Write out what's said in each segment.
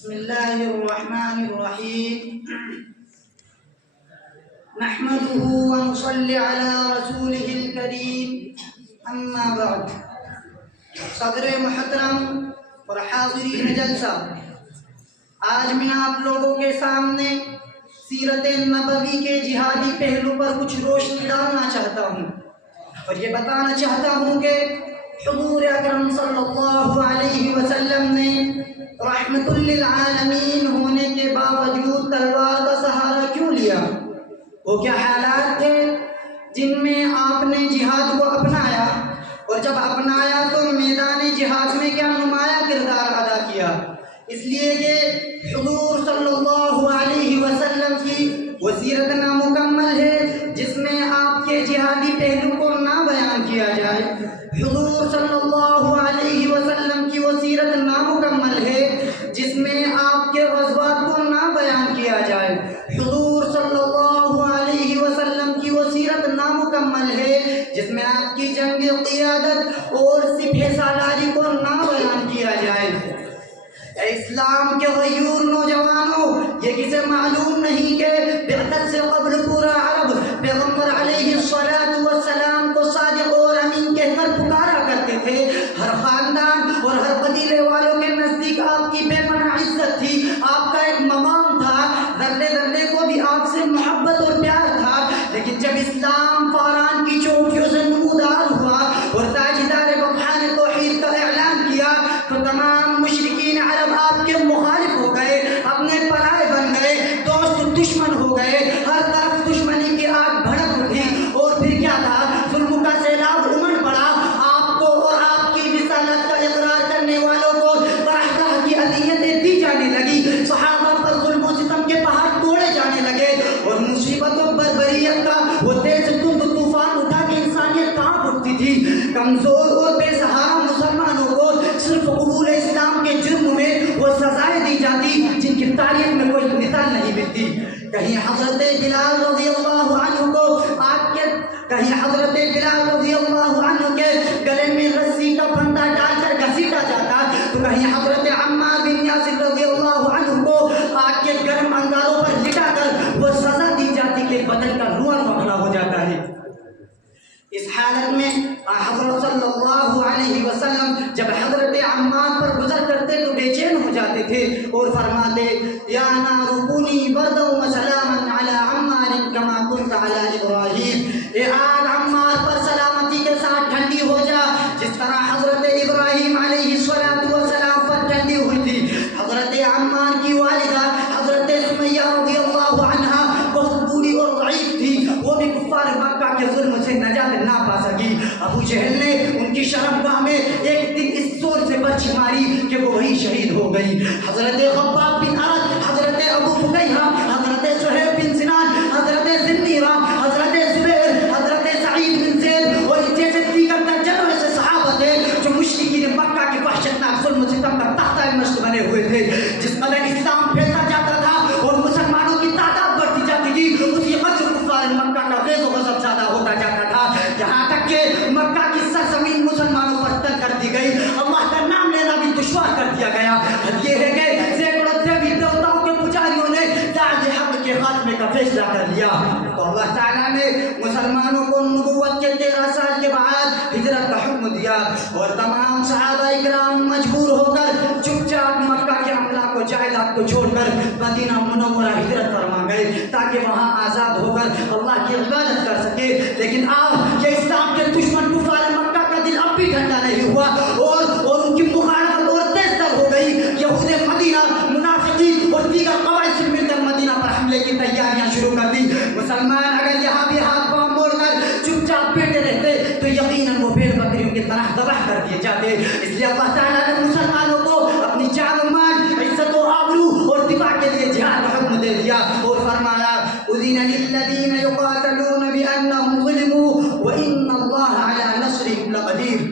بسم الله الرحمن الرحيم نحمده ونصلي على رسوله الكريم اما بعد صدر محترم اور حاضرین جلسہ، آج میں آپ لوگوں کے سامنے سیرت نبوی کے جہادی پہلو پر کچھ روشنی ڈالنا چاہتا ہوں اور یہ بتانا چاہتا ہوں کہ حضور اکرم صلی اللہ علیہ وسلم نے رحمت للعالمین ہونے کے باوجود تلوار کا سہارا کیوں لیا؟ وہ کیا حالات تھے جن میں آپ نے جہاد کو اپنایا، اور جب اپنایا تو میدان جہاد میں کیا نمایاں کردار ادا کیا؟ اس لیے کہ حضور صلی اللہ علیہ وسلم کی وہ سیرت نامکمل ہے جس میں آپ کے جہادی پہلو کو نہ بیان کیا جائے۔ حضور صلی اللہ علیہ وسلم کی وہ سیرت نامکمل ہے جس میں آپ کے غزوات کو نہ بیان کیا جائے۔ حضور صلی اللہ علیہ وسلم کی وہ سیرت نامکمل ہے جس میں آپ کی جنگ قیادت اور سپہ سالاری کو نہ بیان کیا جائے۔ اے اسلام کے غیور نوجوانوں، یہ کسے معلوم نہیں کہ بعثت سے قبل پورا عرب پیغمبر علیہ السلام کو صادق اور امین کہہ کر پکارا کرتے تھے۔ ہر خاندان اور ہر قبیلے والوں کے نزدیک آپ کی بے پناہ عزت تھی، آپ کا ایک مقام تھا، ذرے ذرے کو بھی آپ سے محبت اور پیار تھا۔ لیکن جب اسلام فاران کی چوٹیوں سے نمودار ہوا اور تاجدار بطحان توحید کا اعلان کیا تو تمام مشرکین عرب آپ کے مخالف ہو گئے، اپنے پرائے بن گئے، دوست دشمن ہو گئے، ہر طرف دشمنی کی آگ بھڑک اٹھی۔ اور پھر کیا تھا؟ ظلم کا سیلاب امڑ پڑا، آپ کو اور آپ کی رسالت کا اقرار کرنے والوں کو طرح طرح کی اذیتیں دی جانے لگی، صحابہ پر ظلم و ستم کے پہاڑ توڑے جانے لگے، اور مصیبتوں بربریت کا وہ تیز تند طوفان اٹھا کے انسانیت کہاں اٹھتی تھی۔ کمزور اور بے سہارا مسلمانوں کو صرف قبول اسلام کے جرم میں وہ سزائیں دی جاتی جن کی تاریخ میں کوئی مثال نہیں ملتی۔ کہیں حضرت بلال رضی اللہ عنہ کو گلے میں رسی کا پھندا ڈال کر گھسیٹا جاتا، تو کہیں حضرت عمار بن یاسر رضی اللہ عنہ کو آگ کے گرم انگاروں پر لٹا کر وہ سزا دی جاتی کہ بدن کا روح مکھنا ہو جاتا ہے۔ اس حالت میں حضرت صلی اللہ علیہ وسلم جب حضرت عمار پر گزر کرتے تو بے چین ہو جاتے تھے اور فرماتے، یا نار کونی بردا و سلاما علی عمار کما کنت علی ابراہیم، اے آگ عمار پر سلامتی کے ساتھ ٹھنڈی ہو جا جس طرح حضرت ابراہیم علیہ السلام پر ٹھنڈی ہوئی تھی۔ حضرت عمار کی والدہ حضرت سمیہ رضی اللہ عنہا بہت بوڑھی اور ضعیف تھی، وہ بھی کفار مکہ کے ظلم سے نجات نہ پا سکی۔ ابو جہل نے ان کی شرمگاہ میں ایک دن اس زور سے برچھی ماری کہ وہ وہی شہید ہو گئی۔ حضرت خباب بن ارد، حضرت ابو فکیہہ، حضرت صہیب بن سنان، حضرت ذنیرہ، حضرت زبیر، حضرت سعید بن زید اور جیسے دیگر درجنوں ایسے صحابہ تھے جو مشرکین مکہ کے وحشتناک ظلم و ستم کا تختہ مشق بنے ہوئے تھے۔ جس قدر اسلام پھیلتا جاتا تھا اور مسلمانوں کی تعداد بڑھتی جاتی تھی، اسی قدر کفار مکہ کا غیظ و غضب زیادہ ہوتا جاتا تھا، یہاں تک کہ مکہ کی سرزمین مسلمانوں پر تنگ کر دی گئی، اللہ کا نام لینا بھی دشوار کر دیا گیا۔ حد یہ ہے کہ سینکڑوں دیوی دیوتاؤں کے پجاریوں نے داعش حق کے خاتمے کا فیصلہ کر لیا، تو اللہ تعالیٰ نے مسلمانوں کو نبوت کے 13 سال کے بعد ہجرت کا حکم دیا، اور تمام صحابہ اکرام مجبور ہو کر چپ چاپ مکہ کے املاک و جائیداد کو چھوڑ کر مدینہ منورہ ہجرت فرما گئے تاکہ وہاں آزاد ہو کر اللہ کی عبادت کر سکے۔ لیکن اب یہ اسلام کے دشمن کفار مکہ کا دل اب بھی ٹھنڈا نہیں ہوا، اور ان کی مخالفت اور تیز تر ہو گئی۔ یہود مدینہ، منافقین اور دیگر قبائل سے مل کر مدینہ پر حملے کی تیاریاں شروع کر دی۔ مسلمان اگر یہاں بھی ہاتھ پاؤں موڑ کر چپ چاپ بیٹھے رہتے تو یقیناً وہ بھیڑ بکریوں کی طرح ذبح کر دیے جاتے۔ اس لیے اللہ تعالیٰ نے مسلمانوں کو اپنی جان و مال، عزت و آبرو اور دفاع کے لیے جہاد کا حکم دے دیا اور فرمایا، اذن للذین یقاتلون بانہم ظلموا وان اللہ علی نصرہم لقدیر۔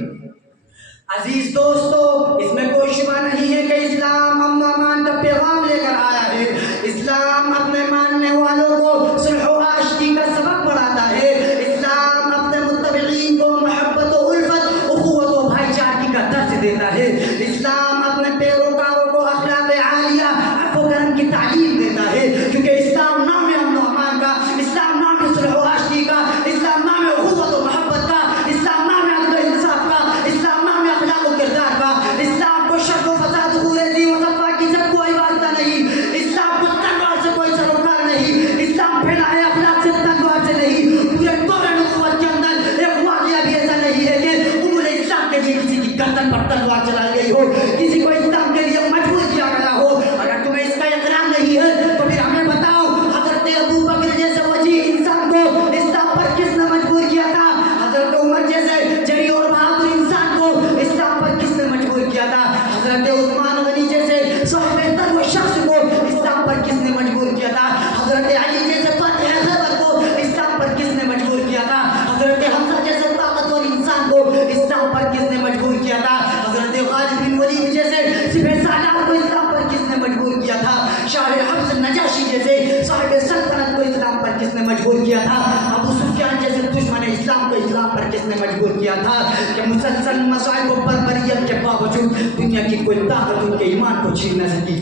کرم کی تعلیم دیتا ہے، کیونکہ اسلام نام ہے امن و امان کا، اسلام نام ہے صلح و آشتی کا، اسلام نام ہے اخوت و محبت کا، اسلام نام ہے عدل و انصاف کا، اسلام نام ہے اخلاق و کردار کا۔ اسلام کو شر و فساد خوریزی و صفا کی سب کوئی واسطہ نہیں، اسلام کو تلوار سے کوئی سروکار نہیں، اسلام پھیلا ہے اخلاق سے تلوار سے نہیں۔ پورے دور نبوت کے اندر ایک واقعہ بھی ایسا نہیں ہے کہ امور اسلام کے لیے کسی کی گردن پر تلوار چلائی گئی ہو، کسی کو اسلام کے لیے مجبور کیا گیا ہو۔ اگر تمہیں اس کا اقرار نہیں ہے تو پھر ہمیں بتاؤ، حضرت ابو بکر جیسے وجیح انسان کو اسلام پر کس نے مجبور کیا تھا؟ حضرت عمر جیسے جری اور بہادر انسان کو اسلام پر کس نے مجبور کیا تھا؟ حضرت عثمان غنی جیسے صاحب تر و شخص کو اسلام پر کس نے مجبور کیا تھا؟ حضرت علی جیسے فاتح خیبر کو اسلام پر کس نے مجبور کیا تھا؟ حضرت حمزہ جیسے طاقتور انسان کو اسلام پر کس نے مجبور کیا تھا؟ حضرت خالد بن ولید جیسے سپہ سالار کو اسلام پر کس نے مجبور کیا تھا؟ شاہ حبس نجاشی جیسے صاحب سلطنت کو اسلام پر کس نے مجبور کیا تھا؟ ابو سفیان جیسے دشمن اسلام کو اسلام پر کس نے مجبور کیا تھا؟ کہ مسلسل مصائب و بربریت کے باوجود دنیا کی کوئی طاقت ان کے ایمان کو چھین نہ سکی۔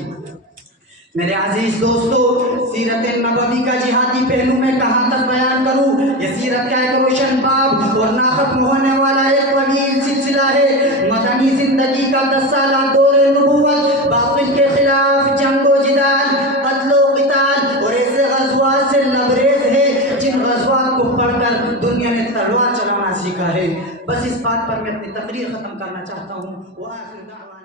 میرے عزیز دوستو، سیرت نبوی کا جہادی پہلو میں کہاں تک بیان کروں؟ یہ سیرت کا ایک روشن باب اور ناختم ہونے والا ایک طویل سلسلہ ہے۔ مدنی زندگی کا 10 سالہ دور نبوت، باطل کے خلاف جنگ و جدال، قتل و قتال اور ایسے غزوات سے لبریز ہے جن غزوات کو پڑھ کر دنیا نے تلوار چلانا سیکھا ہے۔ بس اس بات پر میں اپنی تقریر ختم کرنا چاہتا ہوں۔ وآخر دعوانا